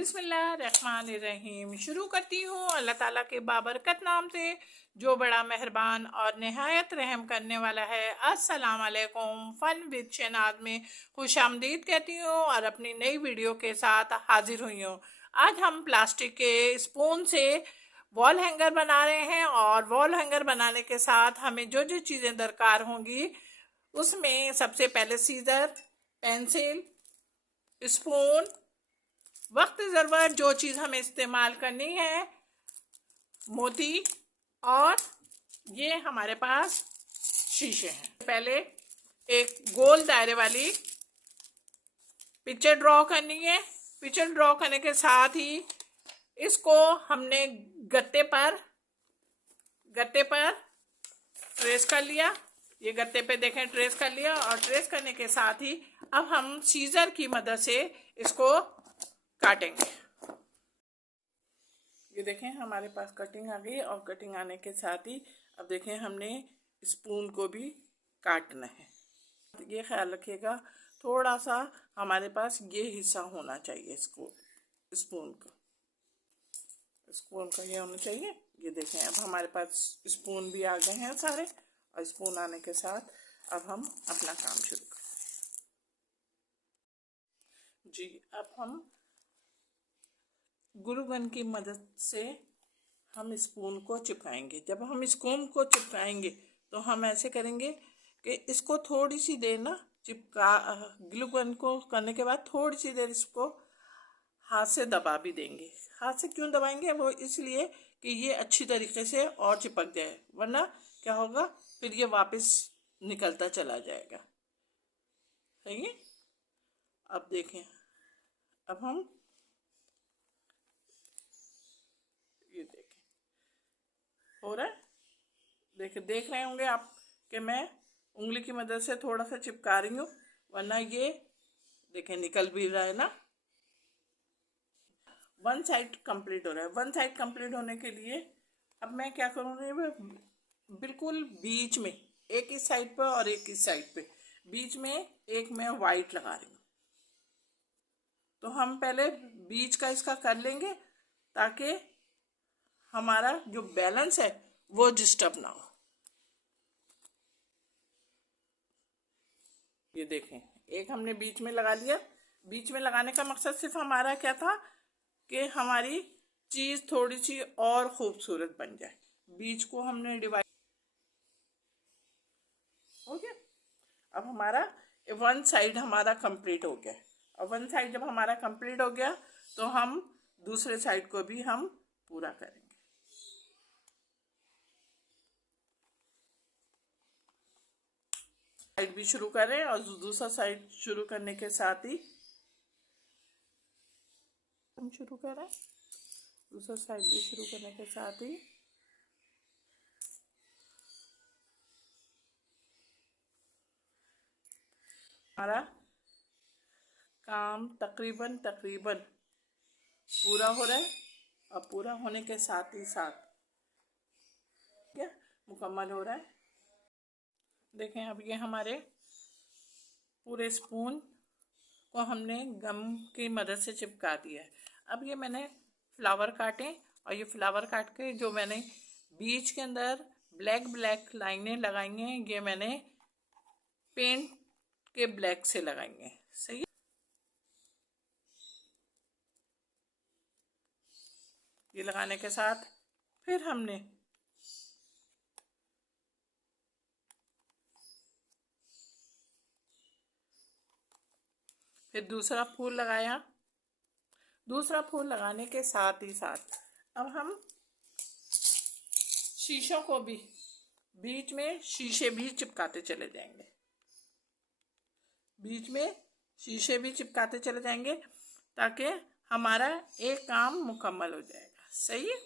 बिस्मिल्लाहिर्रहमानिर्रहीम। शुरू करती हूँ अल्लाह ताला के बाबरकत नाम से जो बड़ा मेहरबान और नहायत रहम करने वाला है। अस्सलाम वालेकुम। फ़न विद शहनाज में खुश आमदीद कहती हूँ और अपनी नई वीडियो के साथ हाजिर हुई हूँ। आज हम प्लास्टिक के स्पून से वॉल हैंगर बना रहे हैं और वॉल हैंगर बनाने के साथ हमें जो जो चीज़ें दरकार होंगी उसमें सबसे पहले सीज़र, पेंसिल, स्पून, वक्त ज़रूरत जो चीज़ हमें इस्तेमाल करनी है, मोती, और ये हमारे पास शीशे हैं। पहले एक गोल दायरे वाली पिक्चर ड्रॉ करनी है। पिक्चर ड्रॉ करने के साथ ही इसको हमने गत्ते पर ट्रेस कर लिया। ये गत्ते पे देखें ट्रेस कर लिया, और ट्रेस करने के साथ ही अब हम सीजर की मदद से इसको काटेंगे। ये देखें हमारे पास कटिंग आ गई, और कटिंग आने के साथ ही अब देखें हमने स्पून को भी काटना है। ये ख्याल रखिएगा थोड़ा सा हमारे पास ये हिस्सा होना चाहिए, इसको स्पून का ये होना चाहिए। ये देखें अब हमारे पास स्पून भी आ गए हैं सारे, और स्पून आने के साथ अब हम अपना काम शुरू करें। जी, अब हम ग्लू गन की मदद से हम स्पून को चिपकाएंगे। जब हम स्पून को चिपकाएंगे तो हम ऐसे करेंगे कि इसको थोड़ी सी देर ना ग्लू गन को करने के बाद थोड़ी सी देर इसको हाथ से दबा भी देंगे। हाथ से क्यों दबाएंगे? वो इसलिए कि ये अच्छी तरीके से और चिपक जाए, वरना क्या होगा फिर ये वापस निकलता चला जाएगा। सही है। अब देखें, अब हम ये देखें हो रहा है। देख रहे होंगे आप कि मैं उंगली की मदद से थोड़ा सा चिपका रही हूँ, वरना ये देखें निकल भी रहा है ना। वन साइड कंप्लीट हो रहा है। वन साइड कंप्लीट होने के लिए अब मैं क्या करूँगी, बिल्कुल बीच में एक इस साइड पर और एक इस साइड पे, बीच में एक मैं वाइट लगा रही हूँ। तो हम पहले बीच का इसका कर लेंगे ताकि हमारा जो बैलेंस है वो डिस्टर्ब ना हो। ये देखें एक हमने बीच में लगा लिया। बीच में लगाने का मकसद सिर्फ हमारा क्या था कि हमारी चीज़ थोड़ी सी और खूबसूरत बन जाए। बीच को हमने डिवाइड हो गया। अब हमारा वन साइड हमारा कंप्लीट हो गया। अब वन साइड जब हमारा कंप्लीट हो गया तो हम दूसरे साइड को भी हम पूरा करेंगे। साइड भी शुरू करें, और दूसरा साइड शुरू करने के साथ ही हम शुरू करें। दूसरा साइड भी शुरू करने के साथ ही हमारा काम तकरीबन पूरा हो रहा है, और पूरा होने के साथ ही साथ क्या मुकम्मल हो रहा है। देखें अब ये हमारे पूरे स्पून को हमने गम की मदद से चिपका दिया है। अब ये मैंने फ्लावर काटे, और ये फ्लावर काट के जो मैंने बीच के अंदर ब्लैक लाइनें लगाई हैं, ये मैंने पेंट के ब्लैक से लगाई हैं। सही है। ये लगाने के साथ फिर हमने फिर दूसरा फूल लगाया। दूसरा फूल लगाने के साथ ही साथ अब हम शीशों को भी बीच में शीशे भी चिपकाते चले जाएंगे। बीच में शीशे भी चिपकाते चले जाएंगे ताकि हमारा एक काम मुकम्मल हो जाएगा। सही है।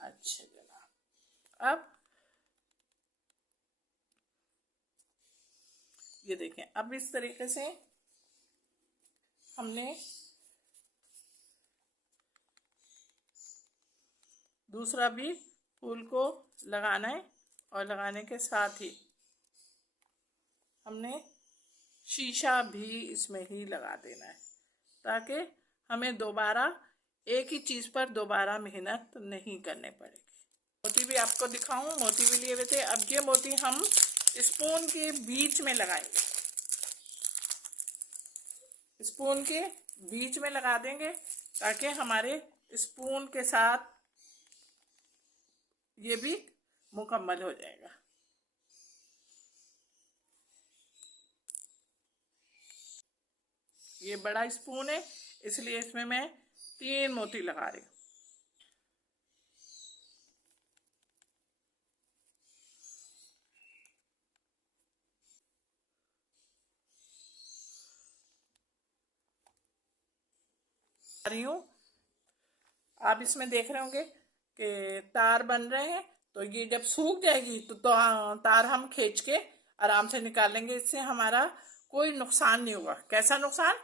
अच्छा जनाब, अब ये देखें अब इस तरीके से हमने दूसरा भी फूल को लगाना है, और लगाने के साथ ही हमने शीशा भी इसमें ही लगा देना है ताकि हमें दोबारा एक ही चीज़ पर दोबारा मेहनत नहीं करने पड़ेगी। मोती भी आपको दिखाऊं, मोती भी लिए हुए थे। अब ये मोती हम स्पून के बीच में लगाएंगे, स्पून के बीच में लगा देंगे ताकि हमारे स्पून के साथ ये भी मुकम्मल हो जाएगा। ये बड़ा स्पून है इसलिए इसमें मैं 3 मोती लगा रही हूँ। आप इसमें देख रहे होंगे कि तार बन रहे हैं, तो ये जब सूख जाएगी तो तार हम खींच के आराम से निकाल लेंगे। इससे हमारा कोई नुकसान नहीं होगा। कैसा नुकसान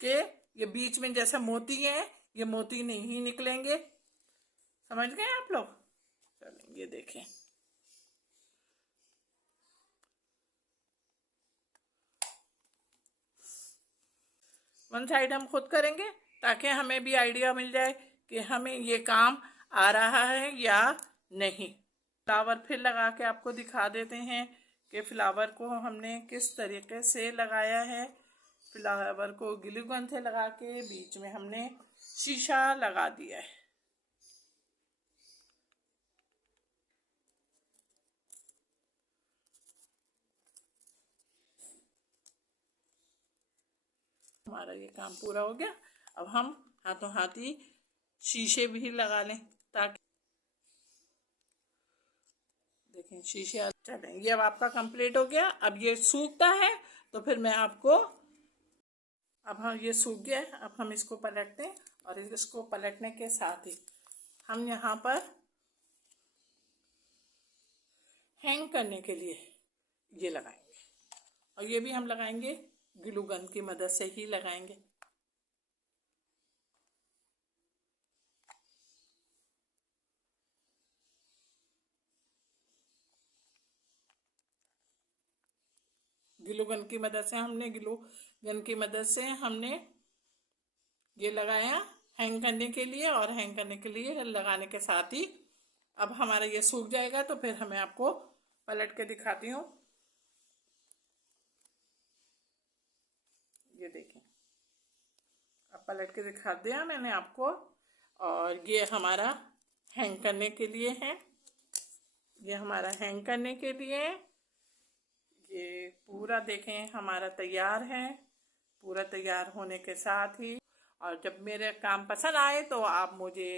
कि ये बीच में जैसे मोती हैं, ये मोती नहीं निकलेंगे। समझ गए आप लोग? चलिए ये देखें, वन साइड हम खुद करेंगे ताकि हमें भी आइडिया मिल जाए कि हमें ये काम आ रहा है या नहीं। फ्लावर फिर लगा के आपको दिखा देते हैं कि फ्लावर को हमने किस तरीके से लगाया है। फ्लावर को ग्लू गन से लगा के बीच में हमने शीशा लगा दिया है। हमारा ये काम पूरा हो गया। अब हम हाथों हाथी शीशे भी लगा लें ताकि देखें शीशे चलें। ये अब आपका कंप्लीट हो गया। अब ये सूखता है तो फिर मैं आपको, अब हम ये सूख गया है, अब हम इसको पलटते हैं और इसको पलटने के साथ ही हम यहाँ पर हैंग करने के लिए ये लगाएंगे, और ये भी हम लगाएंगे ग्लू गन की मदद से ही लगाएंगे। ग्लू गन की मदद से हमने ये लगाया हैंग करने के लिए, और हैंग करने के लिए लगाने के साथ ही अब हमारा ये सूख जाएगा तो फिर हमें आपको पलट के दिखाती हूँ। ये देखें, अब पलट के दिखा दिया मैंने आपको, और ये हमारा हैंग करने के लिए है। ये हमारा हैंग करने के लिए, ये पूरा देखें हमारा तैयार है। पूरा तैयार होने के साथ ही, और जब मेरे काम पसंद आए तो आप मुझे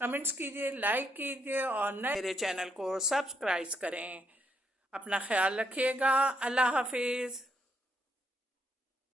कमेंट्स कीजिए, लाइक कीजिए, और नए मेरे चैनल को सब्सक्राइब करें। अपना ख्याल रखिएगा। अल्लाह हाफिज़।